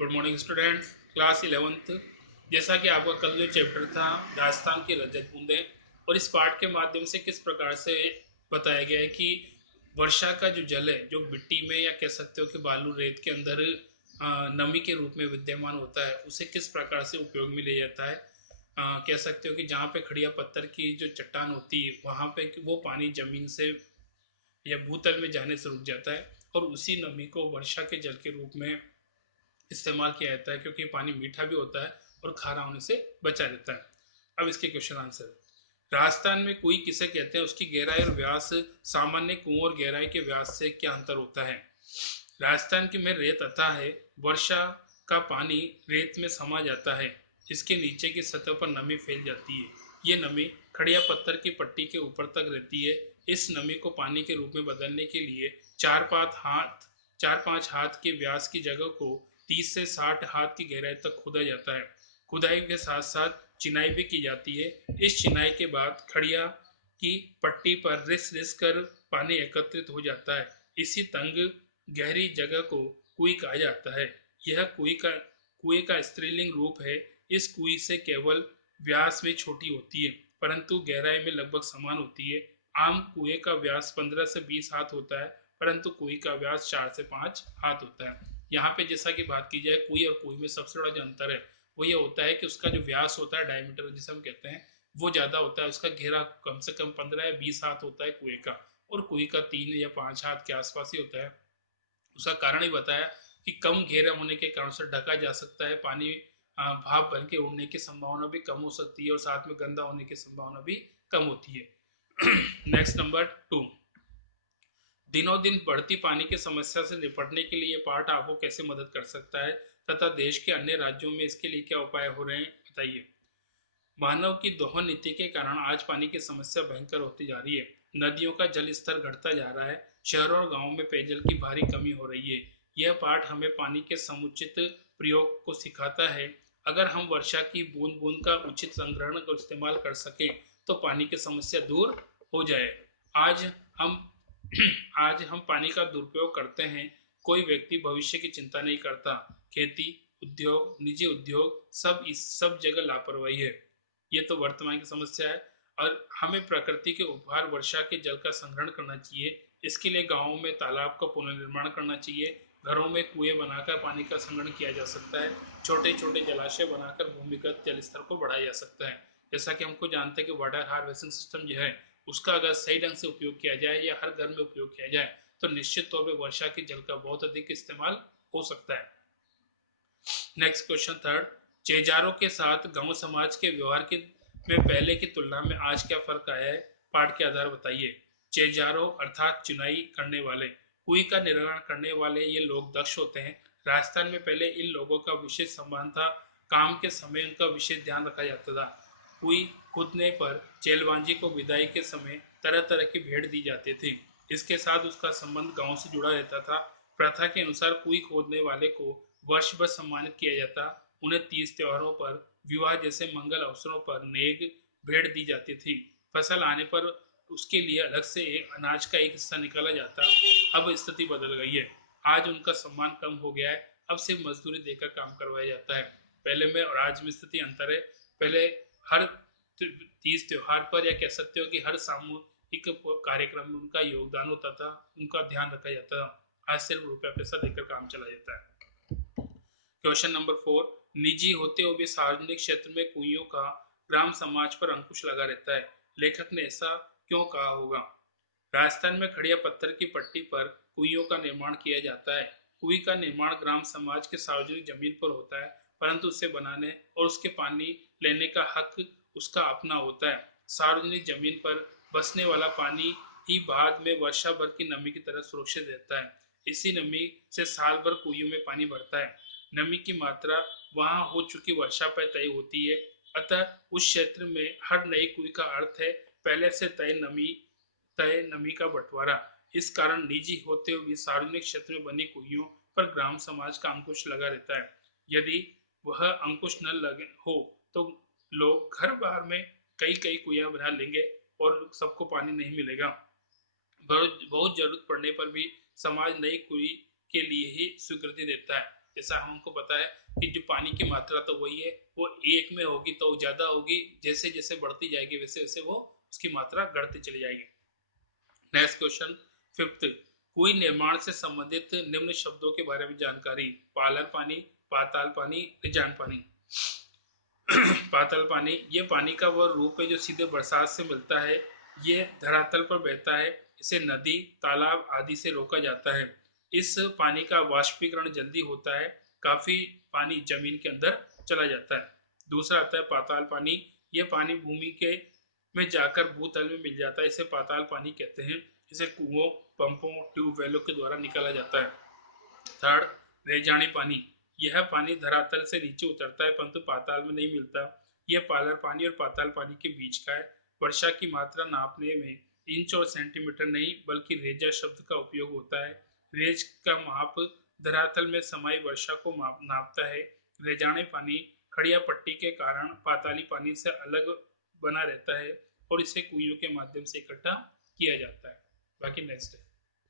Good morning student, class 11th। जैसा कि आपका कल जो चैप्टर था राजस्थान की रजत बूंदें, और इस पाठ के माध्यम से किस प्रकार से बताया गया है कि वर्षा का जो जल है जो मिट्टी में या कह सकते हो कि बालू रेत के अंदर नमी के रूप में विद्यमान होता है, उसे किस प्रकार से उपयोग में लिया जाता है। कह सकते हो कि जहाँ पे खड़िया पत्थर की जो चट्टान होती है वहाँ पे वो पानी जमीन से या भूतल में जाने से रुक जाता है और उसी नमी को वर्षा के जल के रूप में इस्तेमाल किया जाता है, क्योंकि पानी मीठा भी होता है और खारा होने से बचा रहता है। अब इसके क्वेश्चन आंसर। राजस्थान में कुएं किसे कहते हैं, उसकी गहराई और व्यास सामान्य कुओं और गहराई के व्यास से क्या अंतर होता है। राजस्थान की में रेत आता है, वर्षा का पानी रेत में समा जाता है, इसके नीचे की सतह पर नमी फैल जाती है। ये नमी खड़िया पत्थर की पट्टी के ऊपर तक रहती है। इस नमी को पानी के रूप में बदलने के लिए चार पांच हाथ के व्यास की जगह को 30 से 60 हाथ की गहराई तक खोदा जाता है। खुदाई के साथ साथ चिनाई भी की जाती है। इस चिनाई के बाद खड़िया की पट्टी पर रिस रिस कर पानी एकत्रित हो जाता है। इसी तंग गहरी जगह को कुई कहा जाता है। यह कुएं का स्त्रीलिंग रूप है। इस कुई से केवल व्यास में छोटी होती है, परंतु गहराई में लगभग समान होती है। आम कुएं का व्यास 15 से 20 हाथ होता है, परंतु कुई का व्यास 4 से 5 हाथ होता है। यहाँ पे जैसा कि बात की जाए कुई और कुई में सबसे बड़ा जो अंतर है वो ये होता है कि उसका जो व्यास होता है, डायमीटर जिसे हम कहते हैं, वो ज्यादा होता है। उसका घेरा कम से कम 15 या 20 हाथ होता है कुएं का, और कुएं का 3 या 5 हाथ के आसपास ही होता है। उसका कारण ही बताया कि कम घेरा होने के कारण से ढका जा सकता है। पानी भाप बन के उड़ने की संभावना भी कम हो सकती है और साथ में गंदा होने की संभावना भी कम होती है। Next number 2। दिनों दिन बढ़ती पानी की समस्या से निपटने के लिए पाठ आपको कैसे मदद कर सकता है तथा देश के अन्य राज्यों में इसके लिए क्या उपाय हो रहे हैं, बताइए। मानव की दोहन नीति के कारण आज पानी की समस्या भयंकर होती जा रही है। नदियों का जल स्तर घटता जा रहा है। शहरों और गांवों में पेयजल की भारी कमी हो रही है। यह पाठ हमें पानी के समुचित प्रयोग को सिखाता है। अगर हम वर्षा की बूंद बूंद का उचित संग्रहण और इस्तेमाल कर सके तो पानी की समस्या दूर हो जाए। आज हम आज हम पानी का दुरुपयोग करते हैं। कोई व्यक्ति भविष्य की चिंता नहीं करता। खेती, उद्योग, निजी उद्योग, सब जगह लापरवाही है। ये तो वर्तमान की समस्या है। और हमें प्रकृति के उपहार वर्षा के जल का संग्रहण करना चाहिए। इसके लिए गांवों में तालाब का पुनर्निर्माण करना चाहिए। घरों में कुएं बनाकर पानी का संग्रहण किया जा सकता है। छोटे छोटे जलाशय बनाकर भूमिगत जल स्तर को बढ़ाया जा सकता है। जैसा कि हमको जानते हैं कि वाटर हार्वेस्टिंग सिस्टम जो है उसका अगर सही ढंग से उपयोग किया जाए या हर घर में उपयोग किया जाए तो निश्चित तौर पर वर्षा के जल का बहुत अधिक इस्तेमाल हो सकता है। Next question third. चेजारों के साथ गांव समाज के व्यवहार के में पहले की तुलना में आज क्या फर्क आया है, पाठ के आधार बताइए। चेजारों अर्थात चुनाई करने वाले, कुई का निर्माण करने वाले ये लोग दक्ष होते हैं। राजस्थान में पहले इन लोगों का विशेष सम्मान था। काम के समय उनका विशेष ध्यान रखा जाता था। कुई कूदने पर चेलवांजी को विदाई के समय तरह तरह की भेंट दी जाती थी। इसके साथ उसका संबंध गांव से जुड़ा रहता था। प्रथा के अनुसार कुई खोदने वाले को वर्ष भर सम्मानित किया जाता। उन्हें तीज त्योहारों पर, विवाह जैसे मंगल अवसरों पर नेग भेंट दी जाती थी। फसल आने पर उसके लिए अलग से अनाज का एक हिस्सा निकाला जाता। अब स्थिति बदल गई है। आज उनका सम्मान कम हो गया है। अब सिर्फ मजदूरी देकर काम करवाया जाता है। पहले में और आज में स्थिति अंतर है। पहले हर तीज त्योहार पर या कह सकते हो कि हर सामूहिक कार्यक्रम में उनका योगदान होता था, उनका ध्यान रखा जाता था। आज सिर्फ रुपया पैसा देकर काम चला जाता है। Question number 4। निजी होते हुए सार्वजनिक क्षेत्र में कुइयों का ग्राम समाज पर अंकुश लगा रहता है। लेखक ने ऐसा क्यों कहा होगा। राजस्थान में खड़िया पत्थर की पट्टी पर कुइयों का निर्माण किया जाता है। कुई का निर्माण ग्राम समाज के सार्वजनिक जमीन पर होता है, परंतु उसे बनाने और उसके पानी लेने का हक उसका अपना होता है। सार्वजनिक जमीन पर बसने वाला पानी ही बाद में वर्षा भर की नमी की तरह सुरक्षित रहता है। इसी नमी से साल भर कुइयों में पानी भरता है। नमी की मात्रा वहां हो चुकी वर्षा पर तय होती है। अतः उस क्षेत्र में हर नई कुई का अर्थ है पहले से तय नमी का बंटवारा। इस कारण निजी होते हुए सार्वजनिक क्षेत्र में बनी कुइयों पर ग्राम समाज का अंकुश लगा रहता है। यदि वह अंकुश न लगे हो तो लोग घर बार में कई कई कुइयां बना लेंगे और सबको पानी नहीं मिलेगा। बहुत बहुत जरूरत पड़ने पर भी समाज नई कुई के लिए ही स्वीकृति देता है। जैसा हमको पता है कि जो पानी की मात्रा तो वही है, वो एक में होगी तो ज्यादा होगी, जैसे जैसे बढ़ती जाएगी वैसे वैसे वो उसकी मात्रा घटती चली जाएगी। नेक्स्ट क्वेश्चन फिफ्थ, कोई निर्माण से संबंधित निम्न शब्दों के बारे में जानकारी। पालन पानी, पाताल पानी, रिजान पानी। पाताल पानी ये पानी का वह रूप है जो सीधे बरसात से मिलता है। ये धरातल पर बहता है। इसे नदी, तालाब आदि से रोका जाता है। इस पानी का वाष्पीकरण जल्दी होता है। काफी पानी जमीन के अंदर चला जाता है। दूसरा आता है पाताल पानी। ये पानी भूमि के में जाकर भूतल में मिल जाता है। इसे पाताल पानी कहते हैं। इसे कुओं, पंपों, ट्यूबवेलों के द्वारा निकाला जाता है। थर्ड, रेजानी पानी। यह पानी धरातल से नीचे उतरता है परंतु पाताल में नहीं मिलता। यह पालर पानी और पाताल पानी के बीच का है। वर्षा की मात्रा नापने में इंच और सेंटीमीटर नहीं बल्कि रेजा शब्द का उपयोग होता है। रेज का माप धरातल में समाई वर्षा को नापता है। रेजानी पानी खड़िया पट्टी के कारण पाताली पानी से अलग बना रहता है और इसे कुइयों के माध्यम से इकट्ठा किया जाता है। बाकी नेक्स्ट है।